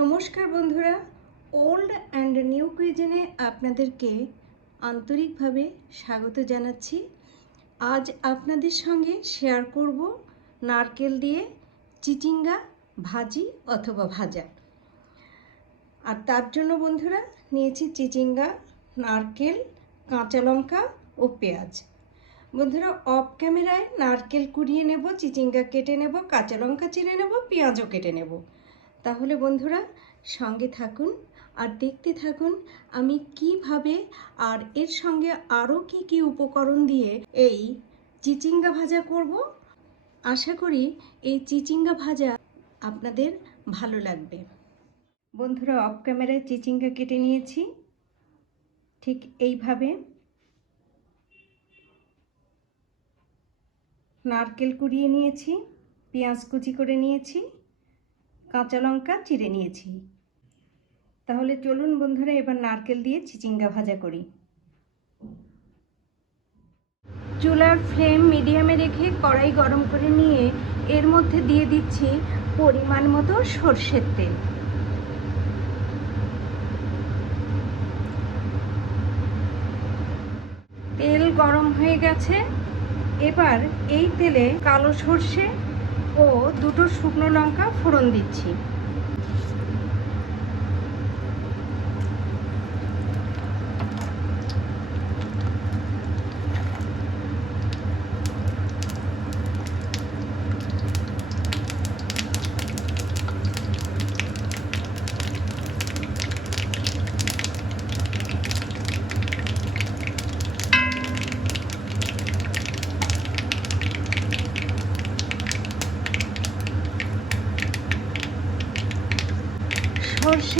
নমস্কার বন্ধুরা। Old and new কুইজেনে আপনাদেরকে আন্তরিকভাবে স্বাগত জানাচ্ছি। আজ আপনাদের সঙ্গে শেয়ার করব নারকেল দিয়ে চিচিঙ্গা ভাজি অথবা ভাজা। আর তার জন্য বন্ধুরা, নিয়েছি চিচিঙ্গা, নারকেল, কাঁচা লঙ্কা ও পেঁয়াজ। বন্ধুরা অফ ক্যামেরায় নারকেল কুড়িয়ে নেব, চিচিঙ্গা কেটে নেব, কাঁচা লঙ্কা চিড়ে নেব, পেঁয়াজও কেটে নেব। তাহলে বন্ধুরা, সঙ্গে থাকুন আর দেখতে থাকুন আমি কীভাবে আর এর সঙ্গে আরও কি কি উপকরণ দিয়ে এই চিচিঙ্গা ভাজা করব। আশা করি এই চিচিঙ্গা ভাজা আপনাদের ভালো লাগবে। বন্ধুরা অফ ক্যামেরায় চিচিঙ্গা কেটে নিয়েছি। ঠিক এইভাবে নারকেল কুড়িয়ে নিয়েছি, পেঁয়াজ কুচি করে নিয়েছি। কাঁচা লঙ্কা চিড়ে নিয়েছি। তাহলে চলুন বন্ধুরা, এবার নারকেল দিয়ে চিচিঙ্গা ভাজা করি। চুলার ফ্লেম মিডিয়ামে রেখে কড়াই গরম করে নিয়ে এর মধ্যে দিয়ে দিচ্ছি পরিমাণ মতো সর্ষের তেল। তেল গরম হয়ে গেছে। এবার এই তেলে কালো সর্ষে ও দুটো শুকনো লঙ্কা ফোড়ন দিচ্ছি।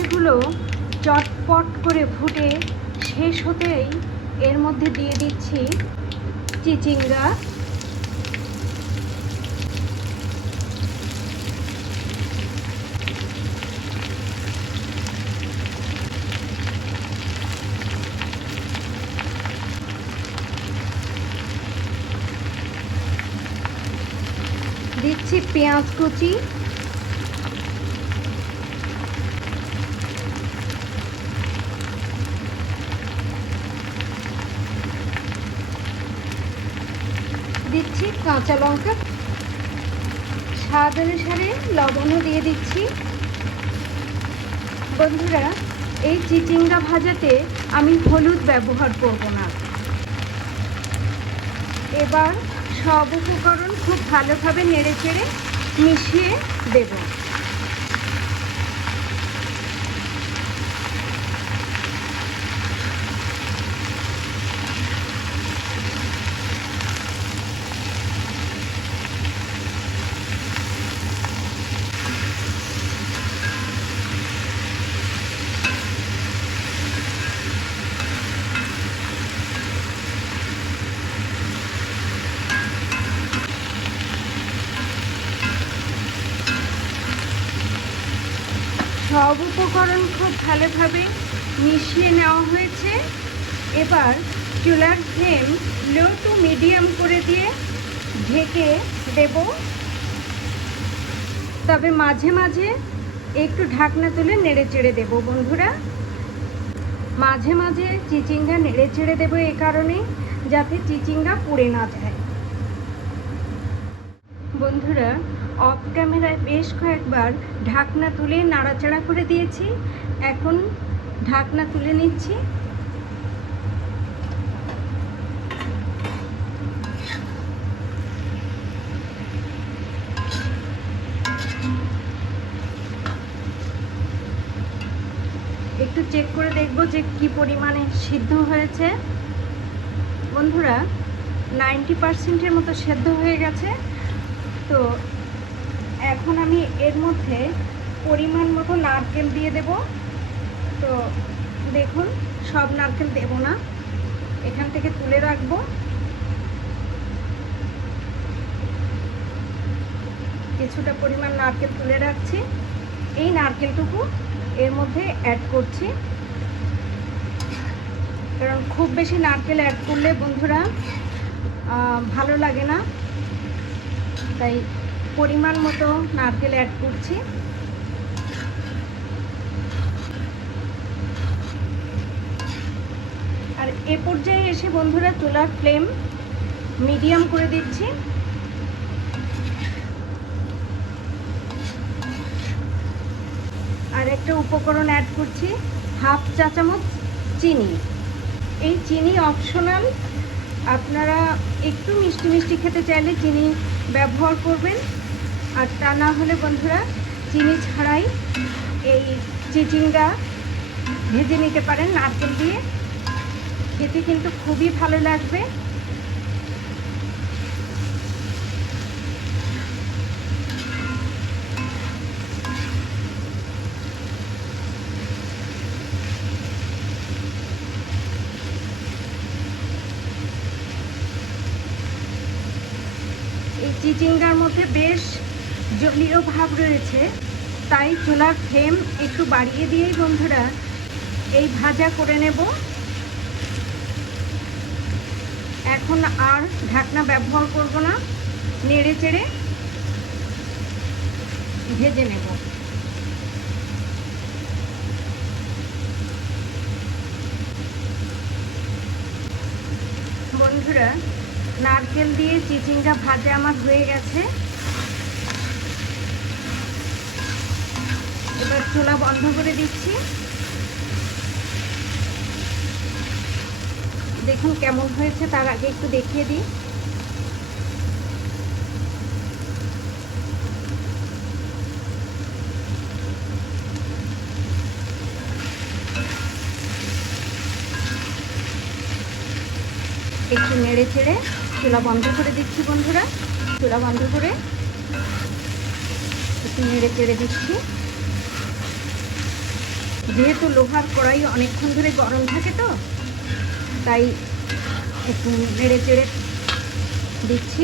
সর্ষেগুলো চটপট করে ফুটে শেষ হতেই এর মধ্যে দিয়ে দিচ্ছি চিচিঙ্গা। দিচ্ছি পেঁয়াজ কুচি। দিচ্ছি, কাঁচা লঙ্কা। স্বাদ অনুসারে লবণও দিয়ে দিচ্ছি। বন্ধুরা, এই চিচিঙ্গা ভাজাতে আমি হলুদ ব্যবহার করব না। এবার সব উপকরণ খুব ভালোভাবে নেড়ে চেড়ে মিশিয়ে দেব। সব উপকরণ খুব ভালোভাবে মিশিয়ে নেওয়া হয়েছে। এবার চুলার ফ্লেম লো টু মিডিয়াম করে দিয়ে ঢেকে দেব। তবে মাঝে মাঝে একটু ঢাকনা তুলে নেড়ে চেড়ে দেবো বন্ধুরা। মাঝে মাঝে চিচিঙ্গা নেড়ে চেড়ে দেবো এ কারণে যাতে চিচিঙ্গা পুড়ে না যায়। বন্ধুরা অফ ক্যামেরায় বেশ কয়েকবার ঢাকনা তুলে নাড়াচাড়া করে দিয়েছি। এখন ঢাকনা তুলে নিচ্ছি। একটু চেক করে দেখব যে কি পরিমাণে সিদ্ধ হয়েছে। বন্ধুরা নাইনটি পার্সেন্টের মতো সেদ্ধ হয়ে গেছে। তো এখন আমি এর মধ্যে পরিমাণ মতো নারকেল দিয়ে দেব। তো দেখুন, সব নারকেল দেব না। এখান থেকে তুলে রাখব। কিছুটা পরিমাণ নারকেল তুলে রাখছি। এই নারকেলটুকু এর মধ্যে অ্যাড করছি। কারণ খুব বেশি নারকেল অ্যাড করলে বন্ধুরা ভালো লাগে না। তাই পরিমাণ মতো নারকেল অ্যাড করছি। আর এ পর্যায়ে এসে বন্ধুরা চুলার ফ্লেম মিডিয়াম করে দিচ্ছি। আর একটা উপকরণ অ্যাড করছি, হাফ চা চামচ চিনি। এই চিনি অপশনাল আপনারা একটু মিষ্টি মিষ্টি খেতে চাইলে চিনি ব্যবহার করবেন। আর তা না হলে বন্ধুরা, চিনি ছাড়াই এই চিচিঙ্গা ভেজে নিতে পারেন নারকেল দিয়ে। খেতে কিন্তু খুবই ভালো লাগবে। এই চিচিঙ্গার মধ্যে বেশ জলীয় ভাব রয়েছে, তাই চুলার ফ্লেম একটু বাড়িয়ে দিয়েই বন্ধুরা এই ভাজা করে নেব। এখন আর ঢাকনা ব্যবহার করব না, নেড়ে চেড়ে ভেজে নেব। বন্ধুরা, নারকেল দিয়ে চিচিঙ্গা ভাজা আমার হয়ে গেছে। এবার চুলা বন্ধ করে দিচ্ছি। দেখুন কেমন হয়েছে, তার আগে একটু দেখিয়ে দিই। একটু নেড়ে চেড়ে চুলা বন্ধ করে দিচ্ছি বন্ধুরা। চুলা বন্ধ করে একটু নেড়ে চেড়ে দিচ্ছি। যেহেতু লোহার কড়াই অনেকক্ষণ ধরে গরম থাকে তো তাই একটু নেড়ে চেড়ে দিচ্ছি।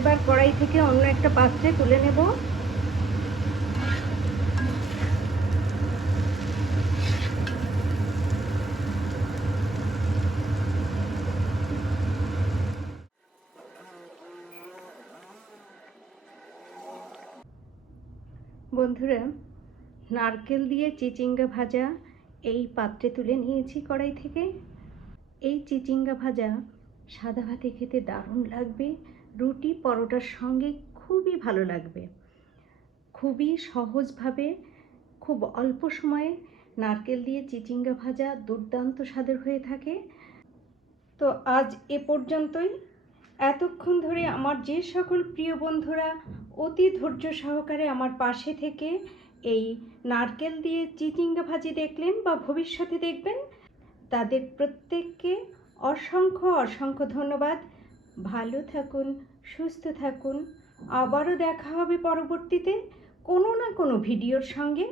এবার কড়াই থেকে অন্য একটা পাত্রে তুলে নেব। বন্ধুরা, নারকেল দিয়ে চিচিঙ্গা ভাজা এই পাত্রে তুলে নিয়েছি কড়াই থেকে। এই চিচিঙ্গা ভাজা সাদা ভাতে খেতে দারুণ লাগবে। রুটি পরোটার সঙ্গে খুবই ভালো লাগবে। খুবই সহজভাবে, খুব অল্প সময়ে নারকেল দিয়ে চিচিঙ্গা ভাজা দুর্দান্ত স্বাদের হয়ে থাকে। তো আজ এ পর্যন্তই। এতক্ষণ ধরে আমার যে সকল প্রিয় বন্ধুরা অতি ধৈর্য সহকারে আমার পাশে থেকে এই নারকেল দিয়ে চিচিঙ্গা ভাজি দেখলেন বা ভবিষ্যতে দেখবেন, তাদের প্রত্যেককে অসংখ্য অসংখ্য ধন্যবাদ। ভালো থাকুন সুস্থ থাকুন। আবারও দেখা হবে পরবর্তীতে কোনো না কোনো ভিডিওর সঙ্গে।